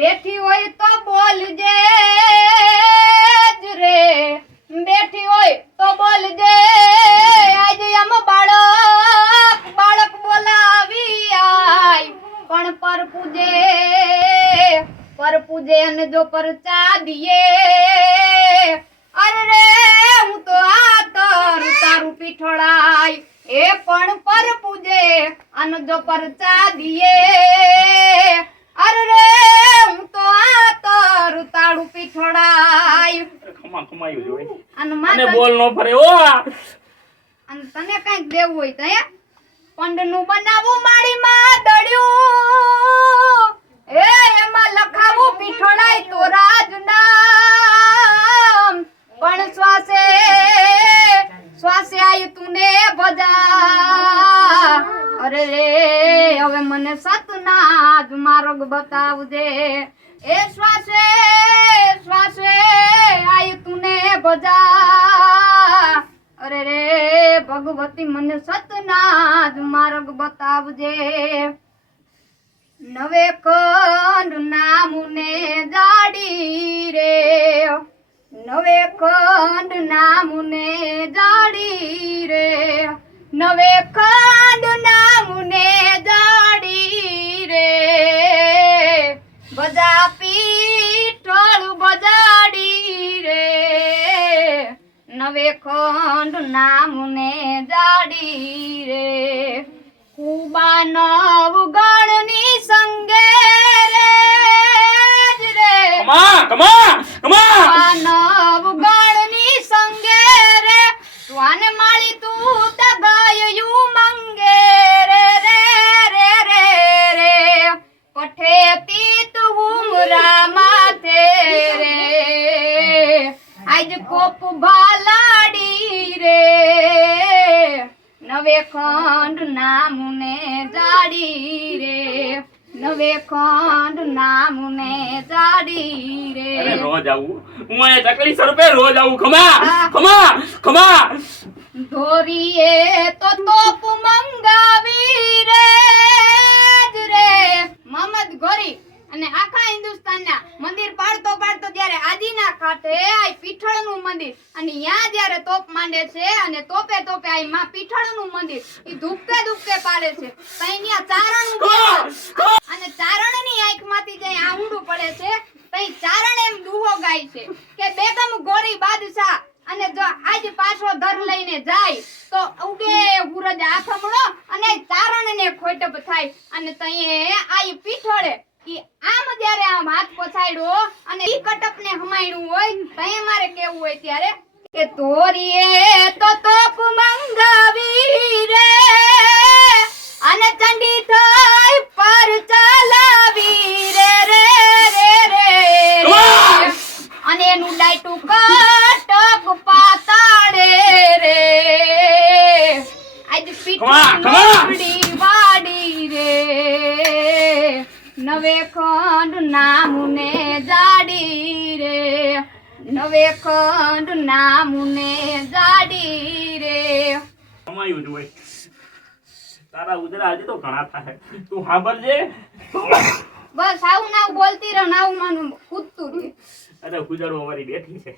બેઠી હોય તો બોલજે રે. બેઠી હોય તો બોલજે. આજે આમ બાળક બાળક બોલાવી આય. પણ પર પૂજે પર પૂજે અને જો પર દીએ અરે હું તો આ તર તારું પીઠળાય. એ પણ પર પૂજે અને જો પર દીએ બોલ નો ફરે, ઓ અને તને કંઈક દેવું હોય તો, હે? પંડનું બનાવવું માળીમાં દડ્યું એ એમાં લખાવું પીઠોડાય તો રાજ નામ પણ શ્વાસે શ્વાસે આયુ તુને ભજા અરે રે હવે મને સતના જ માર્ગ બતાવજે. એ શ્વાસે શ્વાસે આયુ તુને ભજા અરે રે, ભગવતી મને સતના જ માર્ગ બતાવજે. નવે કંડ નામુને જાડી રે. નવે કંડ નામુને જાડી રે. નવે કંડ નામુને નવે ખંડ નામને જાડી રે. કુબા નવ ગણની સંગે રે જ રે. ખમા ખમા ખમા કુબા નવ ગણની સંગે રે. સ્વાન માળી તું તગાયું મંગે રે રે રે રે રે. પઠે તીત હુમરા માથે રે. આજ કોપ ભાલાડી નવે ખંડ નામને જાડી રે. નવે ખંડ નામને જાડી રે. અરે રોજ આવું. હું અહીંયા ચકલી સ્વરૂપે રોજ આવું. ખમા ખમા ખમા. ધોરીએ તો તોપ મંગાવી રે. જ રે. મોહમ્મદ ગોરી અને આખા હિન્દુસ્તાનના મંદિર પાડતો કાંઠે આ પીઠળનું મંદિર. અને ત્યાં જ્યારે તોપ માંડે છે અને તોપે તોપે આ માં પીઠળનું મંદિર. એ ધૂપકે ધૂપકે પાડે છે. તઈ ત્યાં ચારણ. અને ચારણની આંખમાંથી જે આંગડું પડે છે ત્યાં ચારણ એમ દુહો ગાય છે કે બેગમ ગોરી બાદશાહ. અને જો આજ પાછો ધર લઈને જાય તો ઉગે સૂરજ આથમણો અને ચારણને ખોટપ થાય. અને તઈએ આઈ પીઠોળે ઈ આમ જ્યારે આમ હાથ પછાડ્યો અને ઈ કટપને હમાયણું હોય તય મારે કેવું હોય ત્યારે? કે તોરીએ તો તોપ મંગાવી રે અને ચંડી થઈ પર ચલાવી રે રે રે રે અને એનું ડાયટું કટક પાતાડે રે. આજ ખમા, નવે ખંડ નામુને જાડી રે. નવે ખંડ નામુને જાડી રે. કમાયું જોઈ તારા ઉદરા હજી તો ઘણા થાય. તું સાંભળજે. બસ આવું ના બોલતી રહો નાવું માનું કૂદતું અરે ગુજારો અમારી બેઠી છે.